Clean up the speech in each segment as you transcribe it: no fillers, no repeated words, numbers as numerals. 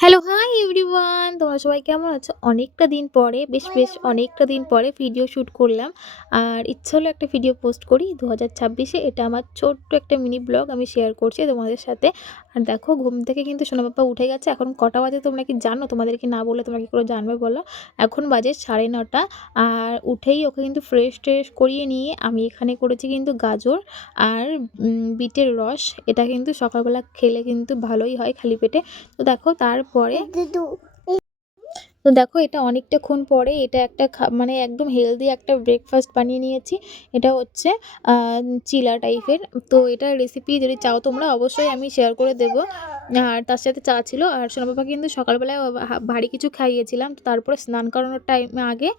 Hello, hi everyone! তোমরা সবাই কেমন আছো? অনেকটা দিন পরে বেশ অনেকটা দিন পরে ভিডিও শুট করলাম। আর ইচ্ছে হলো একটা ভিডিও পোস্ট করি ২০২৬ এ। এটা আমার ছোট্ট একটা মিনি ব্লগ আমি শেয়ার করছি তোমাদের সাথে। আর দেখো ঘুম থেকে কিন্তু সোনা পাপা উঠে গেছে। এখন কটা বাজে তোমরা কি জানো? তোমাদেরকে না বললে তোমরা কি করে জানবে বলো? এখন বাজে ৯:৩০। আর উঠেই ওকে কিন্তু ফ্রেশ-ট্রেশ করিয়ে নিয়ে আমি এখানে করেছি কিন্তু গাজর আর বিটের রস। এটা কিন্তু সকালবেলা খেলে কিন্তু ভালোই হয় খালি পেটে। তো দেখো তারপরে এটা অনেকটাক্ষণ পরে এটা একটা মানে একদম হেলদি একটা ব্রেকফাস্ট বানিয়ে নিয়েছি। এটা হচ্ছে আ চিলা টাইপের। তো এটার রেসিপি যদি চাও তোমরা অবশ্যই আমি শেয়ার করে দেব। আর তার সাথে চা ছিল। আর সোনা পাপা কিন্তু সকালবেলায় ভারী কিছু খাইয়েছিলাম। তো তারপরে স্নান করানোর আগে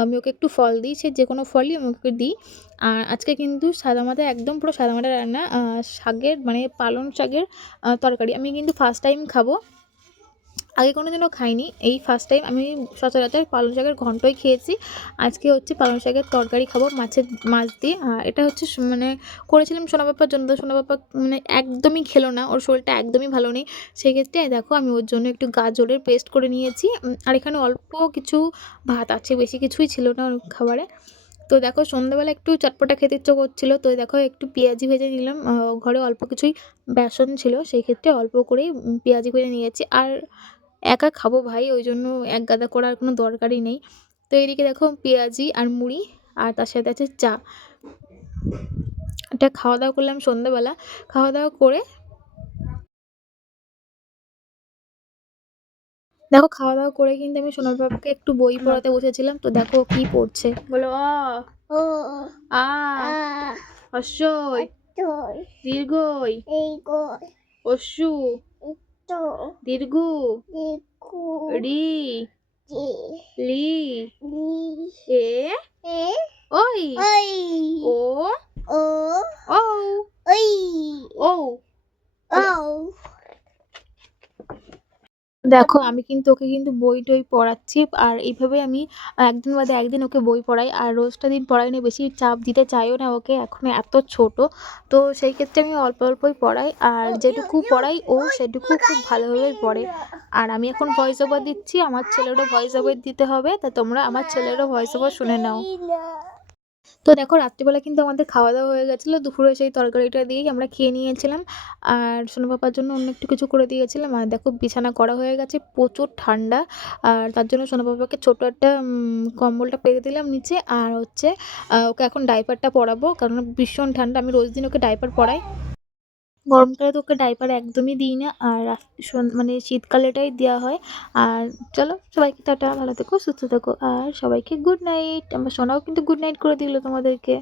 আমি ওকে একটু ফল দিই। সে যেকোনো ফলই আমি ওকে দিই। আর আজকে কিন্তু সাদামাটা একদম পুরো সাদামাটা রান্না। শাকের মানে পালং শাকের তরকারি। আমি কিন্তু ফার্স্ট টাইম খাবো। আগে কোনোদিনও খাইনি। এই ফার্স্ট টাইম আমি সচরাচর পালং শাকের ঘন্টই খেয়েছি। আজকে হচ্ছে পালং শাকের তরকারি খাবো মাছ দিয়ে। এটা হচ্ছে মানে করেছিলাম সোনা পাপার জন্য। তো সোনা পাপা মানে একদমই খেলো না। ওর শরীরটা একদমই ভালো নেই। সেক্ষেত্রে দেখো আমি ওর জন্য একটু গাজরের পেস্ট করে নিয়েছি। আর এখানে অল্প কিছু ভাত আছে, বেশি কিছুই ছিল না ওর খাবারে। তো দেখো সন্ধ্যাবেলা একটু চটপটা খেতে ইচ্ছে করছিল। তো দেখো একটু পেঁয়াজি ভেজে নিলাম। ঘরে অল্প কিছুই বেসন ছিল। সেই ক্ষেত্রে অল্প করেই পেঁয়াজি ভেজে নিয়েছি। আর একা খাবো ভাই, ওই জন্য এক গাদা করার কোনো দরকারই নেই। তো এদিকে দেখো পেঁয়াজি আর মুড়ি আর তার সাথে আছে চা। এটা খাওয়া-দাওয়া করলাম সন্ধ্যাবেলা। খাওয়া-দাওয়া করে দেখো খাওয়া-দাওয়া করে কিন্তু আমি সোনার বাবাকে একটু বই পড়াতে বসেছিলাম। তো দেখো ও কি পড়ছে। বলো ও, আ, হর্ষই, দীর্ঘই, হস্যু, দীর্ঘু, রি, লি, এ, ওই, ও, ঔ, ঔ। দেখো আমি কিন্তু ওকে কিন্তু বই-টই পড়াচ্ছি। আর এইভাবে আমি একদিন বাদে একদিন ওকে বই পড়াই। আর রোজটা দিন পড়াই না, বেশি চাপ দিতে চাইও না ওকে। এখনো এত ছোট। তো সেই ক্ষেত্রে আমি অল্প অল্পই পড়াই। আর যেটুকু পড়াই ও সেটুকু খুব ভালোভাবেই পড়ে। আর আমি এখন ভয়েস ওভার দিচ্ছি। আমার ছেলেরও ভয়েস ওভার দিতে হবে। তা তোমরা আমার ছেলেরও ভয়েস ওভার শুনে নাও। তো দেখো রাত্রিবেলা কিন্তু আমাদের খাওয়া-দাওয়া হয়ে গেছিলো। দুপুরে সেই তরকারিটা দিয়েই আমরা খেয়ে নিয়েছিলাম। আর সোনু পাপার জন্য অন্য একটু কিছু করে দিয়েছিলাম। আর দেখো বিছানা করা হয়ে গেছে। প্রচুর ঠান্ডা। আর তার জন্য সোনু পাপাকে ছোট একটা কম্বলটা পেতে দিলাম নিচে। আর হচ্ছে ওকে এখন ডাইপারটা পরাবো। কারণ ভীষণ ঠান্ডা। আমি রোজ দিন ওকে ডাইপার পরাই। গরমকালে তো ওকে ডাইপার একদমই দিই না। আর মানে শীতকালেটাই দেওয়া হয়। আর চলো সবাইকে টাটা, ভালো থেকো, সুস্থ থেকো। আর সবাইকে গুড নাইট। আমার সোনাও কিন্তু গুড নাইট করে দিল তোমাদেরকে।